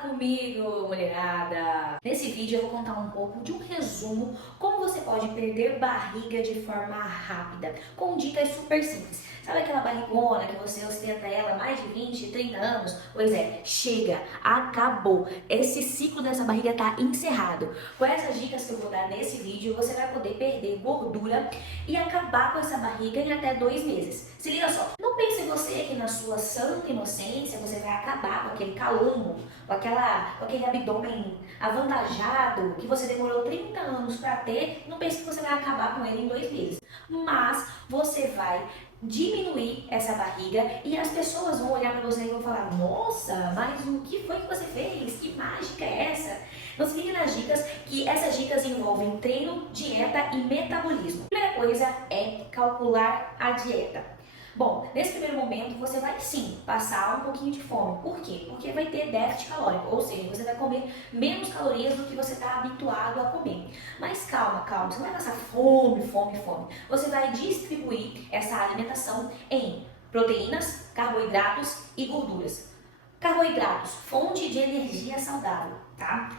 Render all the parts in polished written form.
Comigo, mulherada! Nesse vídeo eu vou contar um pouco de um resumo como você pode perder barriga de forma rápida, com dicas super simples. Sabe aquela barrigona que você ostenta ela há mais de 20, 30 anos? Pois é, chega, acabou. Esse ciclo dessa barriga tá encerrado. Com essas dicas que eu vou dar nesse vídeo, você vai poder perder gordura e acabar com essa barriga em até 2 meses. Se liga só, não pense você que na sua santa inocência você vai acabar com aquele calombo, com aquele abdômen avantajado que você demorou 30 anos para ter. Não pense que você vai acabar com ele em 2 meses. Mas você vai diminuir essa barriga e as pessoas vão olhar para você e vão falar: nossa, mas o que foi que você fez? Que mágica é essa? Então se liga nas dicas, que essas dicas envolvem treino, dieta e metabolismo. A primeira coisa é calcular a dieta. Bom, nesse primeiro momento você vai sim passar um pouquinho de fome. Por quê? Porque vai ter déficit calórico, ou seja, você vai comer menos calorias do que você está habituado a comer. Mas calma, calma, você não vai passar fome. Você vai distribuir essa alimentação em proteínas, carboidratos e gorduras. Carboidratos, fonte de energia saudável, tá?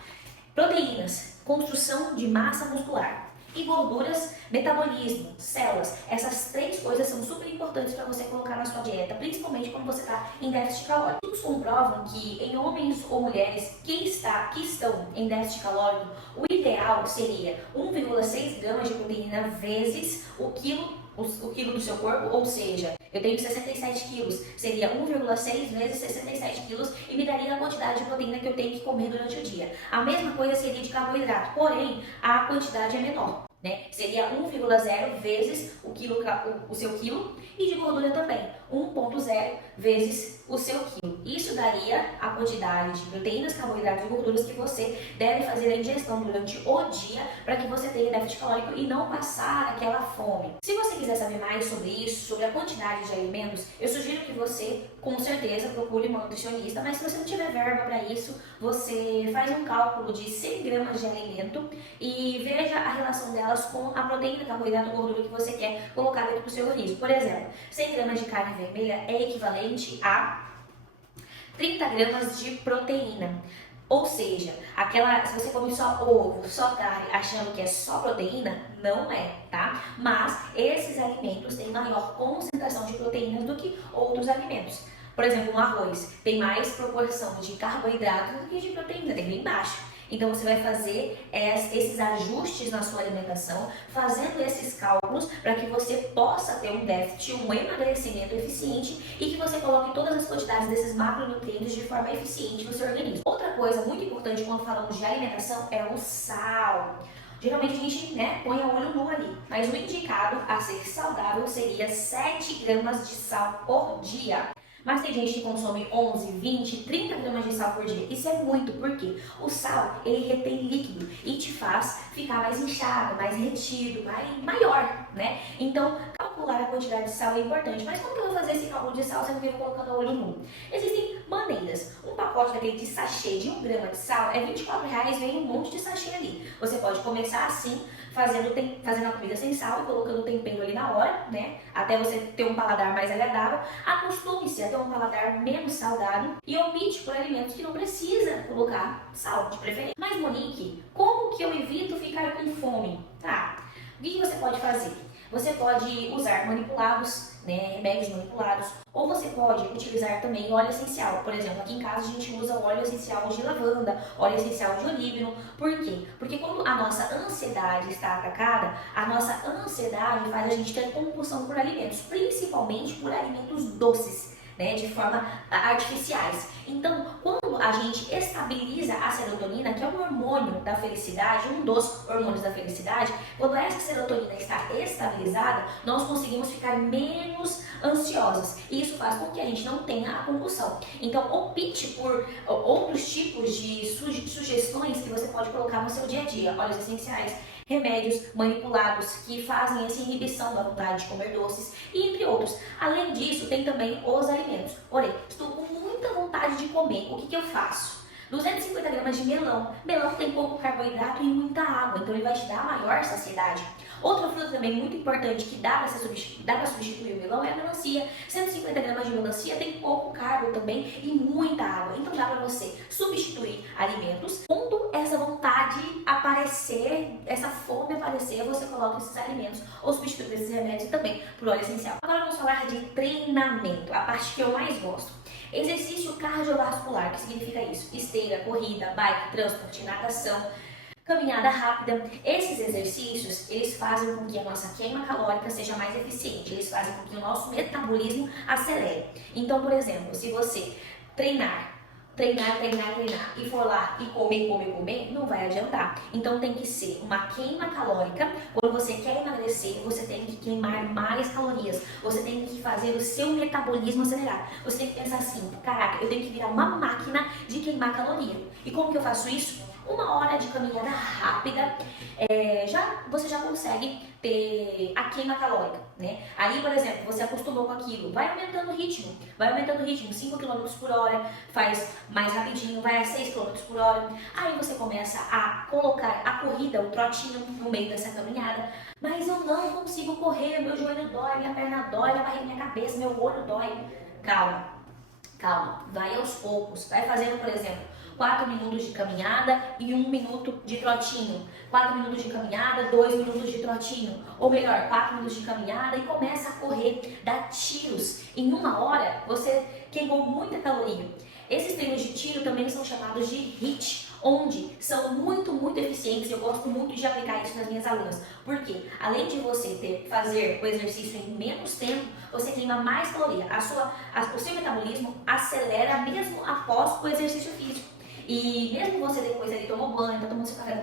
Proteínas, construção de massa muscular. E gorduras, metabolismo, células. Essas 3 coisas são super importantes para você colocar na sua dieta, principalmente quando você está em déficit calórico. Estudos comprovam que em homens ou mulheres que estão em déficit calórico, o ideal seria 1,6 gramas de proteína vezes o quilo do seu corpo, ou seja, eu tenho 67 quilos, seria 1,6 vezes 67 quilos e me daria a quantidade de proteína que eu tenho que comer durante o dia. A mesma coisa seria de carboidrato, porém a quantidade é menor, né? Seria 1,0 vezes o seu quilo, e de gordura também, 1,0 vezes o seu quilo. Isso daria a quantidade de proteínas, carboidratos e gorduras que você deve fazer a ingestão durante o dia para que você tenha déficit calórico e não passar aquela fome. Se você quiser saber mais sobre isso, sobre a quantidade de alimentos, eu sugiro que você, com certeza, procure uma nutricionista, mas se você não tiver verba para isso, você faz um cálculo de 100 gramas de alimento e veja a relação delas com a proteína, carboidrato e gordura que você quer colocar dentro do seu organismo. Por exemplo, 100 gramas de carne vermelha é equivalente a 30 gramas de proteína. Ou seja, se você come só ovo, só carne, achando que é só proteína, não é, tá? Mas esses alimentos têm maior concentração de proteínas do que outros alimentos. Por exemplo, um arroz tem mais proporção de carboidrato do que de proteína, tem bem baixo. Então você vai fazer esses ajustes na sua alimentação, fazendo esses cálculos para que você possa ter um déficit, um emagrecimento eficiente e que você coloque todas as quantidades desses macronutrientes de forma eficiente no seu organismo. Outra coisa muito importante quando falamos de alimentação é o sal. Geralmente a gente põe a olho nu ali, mas o indicado a ser saudável seria 7 gramas de sal por dia. Mas tem gente que consome 11, 20, 30 gramas de sal por dia. Isso é muito, porque o sal, ele retém líquido e te faz ficar mais inchado, mais retido, maior, né? Então, calcular a quantidade de sal é importante. Mas como que eu vou fazer esse cálculo de sal se eu não vivo colocando a olho nu? Existem maneiras. Um pacote daquele de sachê de 1 grama de sal é R$ 24, vem um monte de sachê ali. Você pode começar assim, fazendo a comida sem sal e colocando o tempero ali na hora, né? Até você ter um paladar mais agradável. Acostume-se a ter um paladar menos salgado e opte por alimentos que não precisa colocar sal, de preferência. Mas Monique, como que eu evito ficar com fome? Tá, o que você pode fazer? Você pode usar manipulados, remédios manipulados, ou você pode utilizar também óleo essencial. Por exemplo, aqui em casa a gente usa óleo essencial de lavanda, óleo essencial de olíbano. Por quê? Porque quando a nossa ansiedade está atacada, a nossa ansiedade faz a gente ter compulsão por alimentos, principalmente por alimentos doces, de forma artificiais. Então, quando a gente estabiliza a serotonina, que é um hormônio da felicidade, um dos hormônios da felicidade, quando essa serotonina está estabilizada, nós conseguimos ficar menos ansiosos. E isso faz com que a gente não tenha a compulsão. Então, opte por outros tipos de sugestões que você pode colocar no seu dia a dia. Óleos essenciais, remédios manipulados que fazem essa inibição da vontade de comer doces, e entre outros. Além disso, tem também os alimentos. Porém, estou com muita vontade de comer, o que eu faço? 250 gramas de melão. Melão tem pouco carboidrato e muita água, então ele vai te dar maior saciedade. Outra fruta também muito importante que dá para substituir o melão é a melancia. 150 gramas de melancia tem pouco carbo também e muita água. Então dá para você substituir alimentos. Quando essa vontade aparecer, essa fome aparecer, você coloca esses alimentos ou substitui esses remédios também por óleo essencial. Agora vamos falar de treinamento, a parte que eu mais gosto. Exercício cardiovascular, que significa isso? Esteira, corrida, bike, transporte, natação, caminhada rápida. Esses exercícios, eles fazem com que a nossa queima calórica seja mais eficiente, eles fazem com que o nosso metabolismo acelere. Então, por exemplo, se você treinar e for lá e comer, não vai adiantar. Então tem que ser uma queima calórica. Quando você quer emagrecer, você tem que queimar mais calorias. Você tem que fazer o seu metabolismo acelerar. Você tem que pensar assim, caraca, eu tenho que virar uma máquina de queimar caloria. E como que eu faço isso? 1 hora de caminhada rápida, você já consegue ter a queima calórica, né? Aí, por exemplo, você acostumou com aquilo, vai aumentando o ritmo, 5 km por hora, faz mais rapidinho, vai a 6 km por hora. Aí você começa a colocar a corrida, o trotinho no meio dessa caminhada. Mas eu não consigo correr, meu joelho dói, minha perna dói, minha cabeça, meu olho dói. Calma, vai aos poucos, vai fazendo, por exemplo, 4 minutos de caminhada e 1 minuto de trotinho. 4 minutos de caminhada, 2 minutos de trotinho. Ou melhor, 4 minutos de caminhada e começa a correr, dá tiros. Em 1 hora, você queimou muita caloria. Esses treinos de tiro também são chamados de HIIT, onde são muito esse. Eu gosto muito de aplicar isso nas minhas alunas. Porque além de você fazer o exercício em menos tempo, você queima mais caloria. O seu metabolismo acelera mesmo após o exercício físico. E mesmo você depois ali tomou banho, tá tomando seu café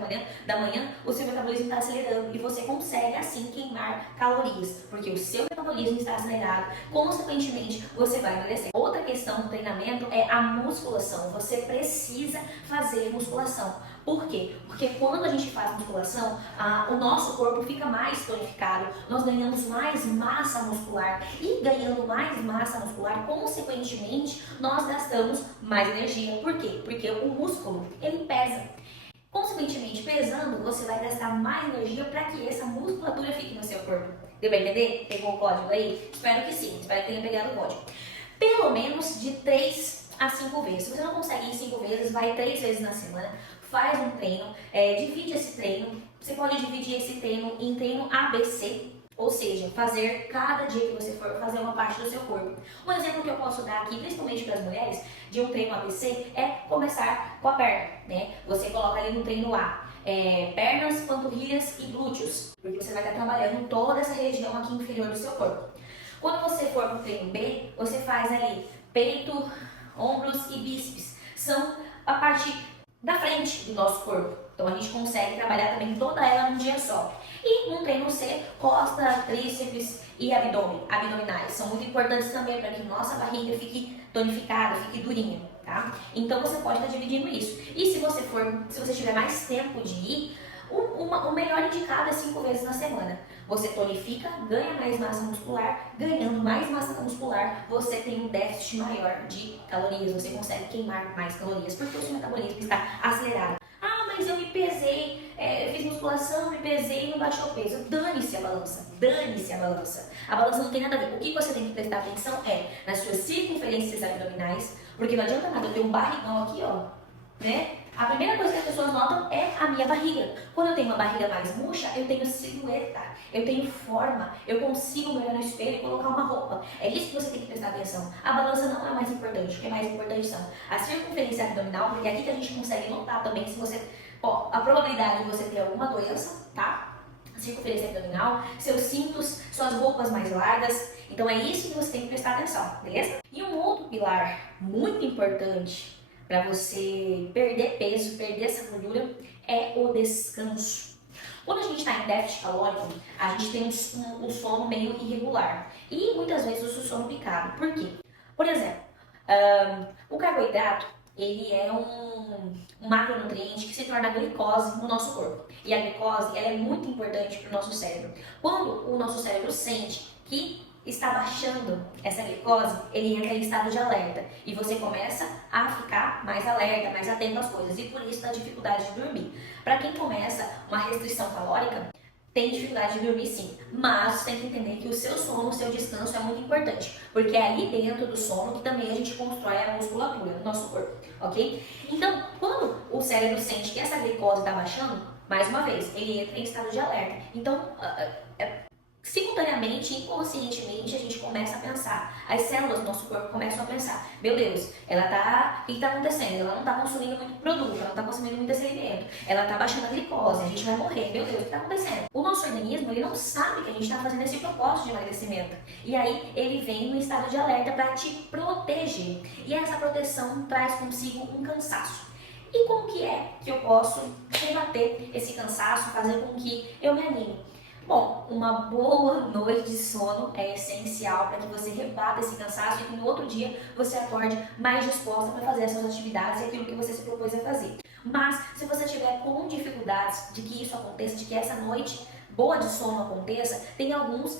da manhã, o seu metabolismo está acelerando e você consegue assim queimar calorias, porque o seu metabolismo está acelerado, consequentemente você vai emagrecer. Outra questão do treinamento é a musculação. Você precisa fazer musculação. Por quê? Porque quando a gente faz musculação, o nosso corpo fica mais tonificado, nós ganhamos mais massa muscular e ganhando mais massa muscular, consequentemente, nós gastamos mais energia. Por quê? Porque o músculo, ele pesa. Consequentemente, pesando, você vai gastar mais energia para que essa musculatura fique no seu corpo. Deu para entender? Pegou o código aí? Espero que sim, espero que tenha pegado o código. Pelo menos de 3 a 5 vezes. Se você não consegue ir 5 vezes, vai 3 vezes na semana. Faz um treino, divide esse treino. Você pode dividir esse treino em treino ABC, ou seja, fazer cada dia que você for fazer uma parte do seu corpo. Um exemplo que eu posso dar aqui, principalmente para as mulheres, de um treino ABC é começar com a perna, né? Você coloca ali no treino A, pernas, panturrilhas e glúteos, porque você vai estar trabalhando toda essa região aqui inferior do seu corpo. Quando você for para o treino B, você faz ali peito, ombros e bíceps. São a parte da frente do nosso corpo. Então a gente consegue trabalhar também toda ela num dia só. E no treino C, costa, tríceps e abdominais. São muito importantes também para que nossa barriga fique tonificada, fique durinha, tá? Então você pode estar dividindo isso. E se você tiver mais tempo de ir, o melhor indicado é 5 vezes na semana. Você tonifica, ganha mais massa muscular, ganhando mais massa muscular, você tem um déficit maior de calorias, você consegue queimar mais calorias, porque o seu metabolismo está acelerado. Ah, mas eu me pesei, eu fiz musculação, me pesei e não baixou o peso. Dane-se a balança, dane-se a balança. A balança não tem nada a ver. O que você tem que prestar atenção é nas suas circunferências abdominais, porque não adianta nada eu ter um barrigão aqui, ó, né? A primeira coisa que as pessoas notam é a minha barriga. Quando eu tenho uma barriga mais murcha, eu tenho silhueta, eu tenho forma, eu consigo me olhar no espelho e colocar uma roupa. É isso que você tem que prestar atenção. A balança não é mais importante, o que é mais importante são a circunferência abdominal, porque é aqui que a gente consegue notar também se você, a probabilidade de você ter alguma doença, tá? A circunferência abdominal, seus cintos, suas roupas mais largas. Então é isso que você tem que prestar atenção, beleza? E um outro pilar muito importante para você perder peso, perder essa gordura, é o descanso. Quando a gente está em déficit calórico, a gente tem um sono meio irregular e muitas vezes o sono picado. Por quê? Por exemplo, o carboidrato, ele é um macronutriente que se torna glicose no nosso corpo. E a glicose, ela é muito importante para o nosso cérebro. Quando o nosso cérebro sente que está baixando essa glicose, ele entra em estado de alerta e você começa a ficar mais alerta, mais atento às coisas e por isso dá dificuldade de dormir. Para quem começa uma restrição calórica, tem dificuldade de dormir sim, mas tem que entender que o seu sono, o seu descanso é muito importante, porque é ali dentro do sono que também a gente constrói a musculatura do nosso corpo, ok? Então, quando o cérebro sente que essa glicose está baixando, mais uma vez, ele entra em estado de alerta. Então, simultaneamente, inconscientemente, a gente começa a pensar, as células do nosso corpo começam a pensar, meu Deus, o que está acontecendo? Ela não está consumindo muito produto, ela não está consumindo muito esse alimento, ela está baixando a glicose, a gente vai morrer, meu Deus, o que está acontecendo? O nosso organismo, ele não sabe que a gente está fazendo esse propósito de emagrecimento, e aí ele vem no estado de alerta para te proteger, e essa proteção traz consigo um cansaço. E como que é que eu posso rebater esse cansaço, fazer com que eu me anime? Bom, uma boa noite de sono é essencial para que você rebata esse cansaço e que no outro dia você acorde mais disposta para fazer as suas atividades e aquilo que você se propôs a fazer. Mas, se você tiver com dificuldades de que isso aconteça, de que essa noite boa de sono aconteça, tem alguns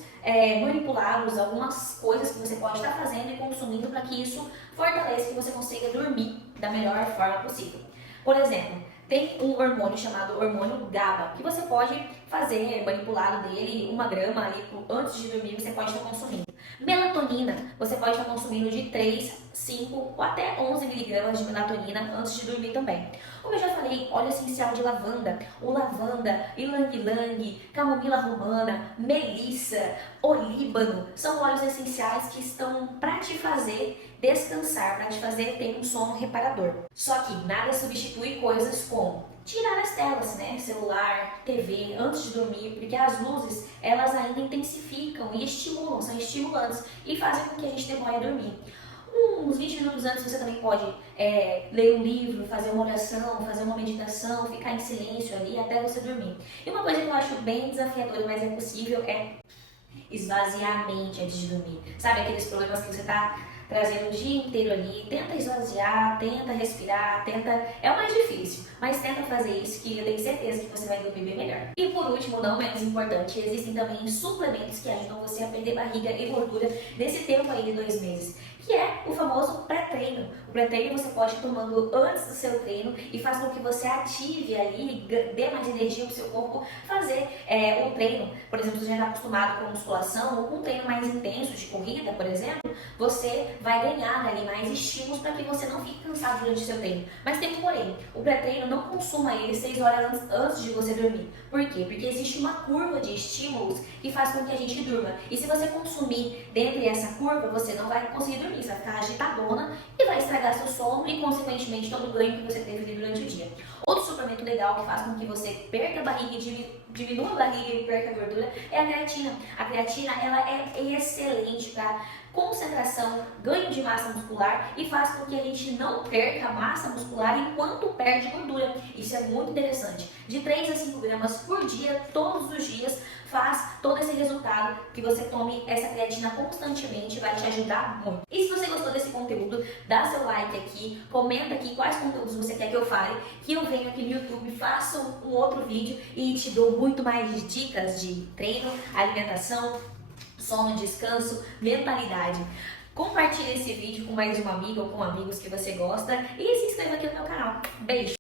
manipulados, algumas coisas que você pode estar fazendo e consumindo para que isso fortaleça e você consiga dormir da melhor forma possível. Por exemplo, tem um hormônio chamado hormônio GABA, que você pode fazer manipulado dele, 1 grama ali antes de dormir, você pode estar consumindo. Melatonina, você pode estar consumindo de 3, 5 ou até 11 miligramas de melatonina antes de dormir também. Como eu já falei, óleo essencial de lavanda, o lavanda, ylang-ylang, camomila romana, melissa, olíbano, são óleos essenciais que estão para te fazer descansar, para te fazer ter um sono reparador. Só que nada substitui coisas como tirar as telas, né? Celular, TV, antes de dormir, porque as luzes, elas ainda intensificam e estimulam, são estimulantes e fazem com que a gente demore a dormir. Uns 20 minutos antes você também pode ler um livro, fazer uma oração, fazer uma meditação, ficar em silêncio ali até você dormir. E uma coisa que eu acho bem desafiadora, mas é possível, é esvaziar a mente antes de dormir. Sabe aqueles problemas que você está trazendo o dia inteiro ali? Tenta esvaziar, tenta respirar, é o mais difícil, mas tenta fazer isso que eu tenho certeza que você vai dormir bem melhor. E por último, não menos importante, existem também suplementos que ajudam você a perder barriga e gordura nesse tempo aí de 2 meses, que é o famoso pré-treino. O pré-treino você pode ir tomando antes do seu treino e faz com que você ative ali, dê mais energia para o seu corpo fazer o treino. Por exemplo, se você já está acostumado com musculação ou com um treino mais intenso de corrida, por exemplo, você vai ganhar ali mais estímulos para que você não fique cansado durante o seu treino. Mas tem um porém, o pré-treino não consuma ele 6 horas antes de você dormir. Por quê? Porque existe uma curva de estímulos que faz com que a gente durma. E se você consumir dentro dessa curva, você não vai conseguir dormir, você vai ficar agitadona e vai estragar seu sono e, consequentemente, todo o ganho que você teve durante o dia. Outro suplemento legal que faz com que você perca a barriga e diminua a barriga e perca a gordura é a creatina. A creatina, ela é excelente para concentração, ganho de massa muscular e faz com que a gente não perca massa muscular enquanto perde gordura. Isso é muito interessante. De 3 a 5 gramas por dia, todos os dias, faz todo esse resultado que você tome essa creatina constantemente, vai te ajudar muito. E se você gostou desse conteúdo, dá seu like aqui, comenta aqui quais conteúdos você quer que eu fale, que eu venho aqui no YouTube, faço um outro vídeo e te dou muito mais dicas de treino, alimentação, sono, descanso, mentalidade. Compartilhe esse vídeo com mais uma amiga ou com amigos que você gosta e se inscreva aqui no meu canal. Beijo!